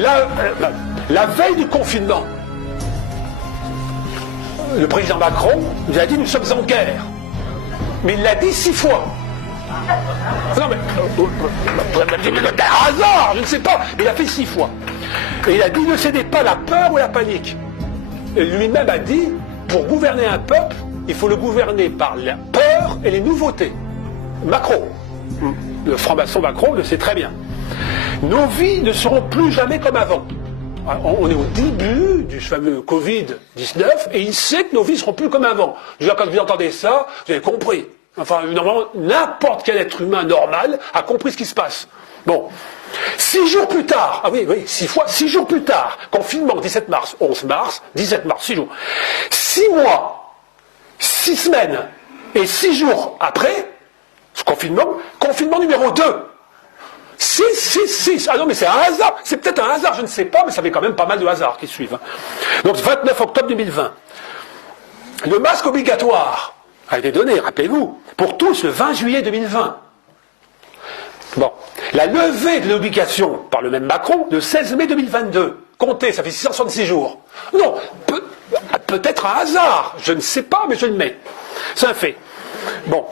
la veille du confinement, le président Macron nous a dit nous sommes en guerre. Mais il l'a dit 6 fois. Non mais, par hasard, je ne sais pas, mais il a fait 6 fois. Et il a dit ne cédez pas à la peur ou à la panique. Et lui-même a dit, pour gouverner un peuple, il faut le gouverner par la peur et les nouveautés. Macron, le franc-maçon Macron le sait très bien. Nos vies ne seront plus jamais comme avant. On est au début du fameux Covid-19 et il sait que nos vies ne seront plus comme avant. Déjà, quand vous entendez ça, vous avez compris. Enfin, normalement, n'importe quel être humain normal a compris ce qui se passe. Bon. 6 jours plus tard, 6 jours plus tard, confinement, 17 mars, 11 mars, 17 mars, 6 jours. 6 mois, 6 semaines et 6 jours après, ce confinement numéro 2. 6. Ah non, mais c'est un hasard. C'est peut-être un hasard, je ne sais pas, mais ça fait quand même pas mal de hasards qui suivent. Donc, 29 octobre 2020. Le masque obligatoire a été donné, rappelez-vous, pour tous le 20 juillet 2020. Bon. La levée de l'obligation par le même Macron le 16 mai 2022. Comptez, ça fait 666 jours. Non, peut-être un hasard. Je ne sais pas, mais je le mets. C'est un fait. Bon.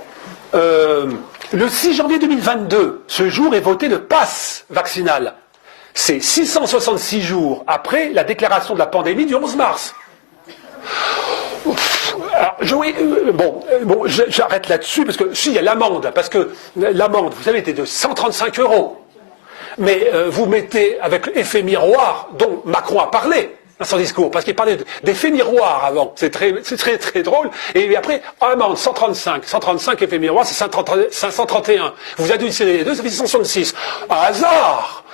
Le 6 janvier 2022, ce jour est voté le pass vaccinal. C'est 666 jours après la déclaration de la pandémie du 11 mars. Alors, j'arrête là-dessus parce que si il y a l'amende, parce que l'amende, vous savez, était de 135 €. Mais vous mettez avec l'effet miroir dont Macron a parlé dans son discours, parce qu'il parlait d'effet miroir avant. C'est très drôle. Et après, amende 135 effet miroir, c'est 531. Vous additionner les deux, ça fait 666. Un hasard,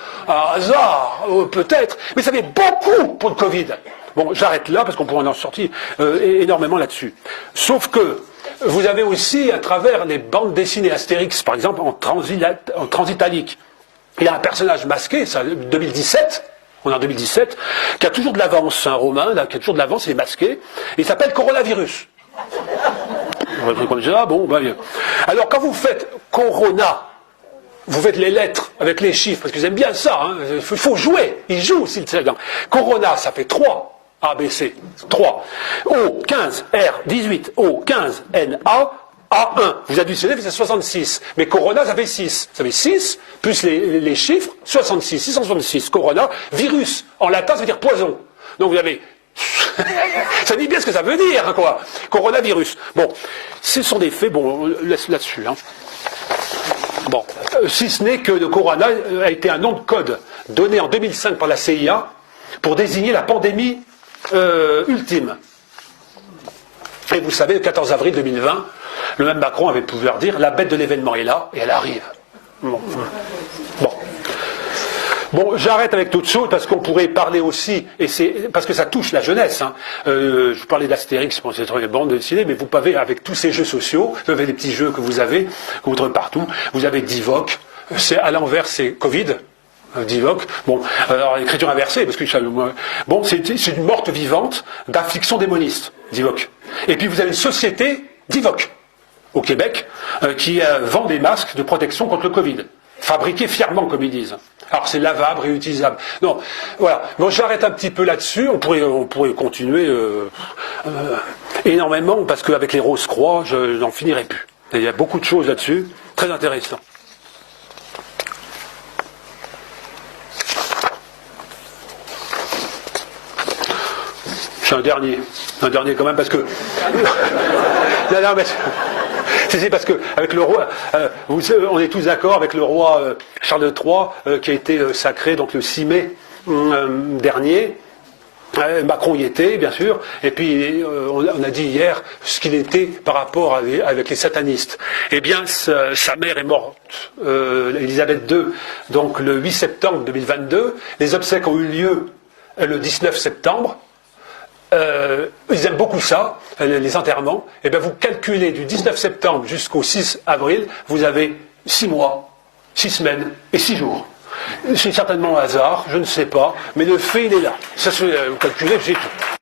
peut-être, mais ça fait beaucoup pour le Covid. Bon, j'arrête là parce qu'on pourrait en sortir énormément là-dessus. Sauf que vous avez aussi, à travers les bandes dessinées Astérix, par exemple, en transitalique, il y a un personnage masqué, ça, 2017, on est en 2017, qui a toujours de l'avance, un Romain, là, qui a toujours de l'avance, il est masqué, et il s'appelle Coronavirus. Alors, quand vous faites Corona, vous faites les lettres avec les chiffres, parce qu'ils aiment bien ça, hein, il faut jouer, ils jouent aussi le slogan. Corona, ça fait 3. A, B, C, 3. O, 15, R, 18, O, 15, N, A, A1. Vous additionnez, c'est 66. Mais Corona, ça fait 6. Ça fait 6, plus les chiffres, 66, 666. Corona, virus. En latin, ça veut dire poison. Donc vous avez... ça dit bien ce que ça veut dire, hein, quoi. Coronavirus. Bon, ce sont des faits, bon, laisse là-dessus, hein. Bon, si ce n'est que le Corona a été un nom de code donné en 2005 par la CIA pour désigner la pandémie ultime. Et vous savez, le 14 avril 2020, le même Macron avait pu dire la bête de l'événement est là et elle arrive. Bon, j'arrête avec toute chose parce qu'on pourrait parler aussi, et c'est parce que ça touche la jeunesse. Hein. Je vous parlais d'Astérix, bon, c'est une bande dessinée, mais vous pouvez, avec tous ces jeux sociaux, vous avez des petits jeux que vous trouvez partout, vous avez Divock, c'est à l'envers, c'est Covid. Divock, bon, alors l'écriture inversée, parce que bon, c'est une morte vivante d'affliction démoniste, Divock. Et puis vous avez une société Divock au Québec qui vend des masques de protection contre le Covid, fabriqués fièrement, comme ils disent. Alors c'est lavable, réutilisable. Non, voilà. Bon, j'arrête un petit peu là-dessus. On pourrait continuer énormément parce qu'avec les Rose-Croix, je n'en finirai plus. Et il y a beaucoup de choses là-dessus, très intéressant. J'ai un dernier quand même parce que non, mais c'est parce que avec le roi, on est tous d'accord avec le roi Charles III qui a été sacré donc le 6 mai dernier. Macron y était, bien sûr, et puis on a dit hier ce qu'il était par rapport avec les satanistes. Eh bien, sa mère est morte, Élisabeth II, donc le 8 septembre 2022. Les obsèques ont eu lieu le 19 septembre. Ils aiment beaucoup ça, les enterrements. Et bien vous calculez du 19 septembre jusqu'au 6 avril, vous avez 6 mois, 6 semaines et 6 jours. C'est certainement un hasard, je ne sais pas, mais le fait il est là. Ça se calculez, c'est tout.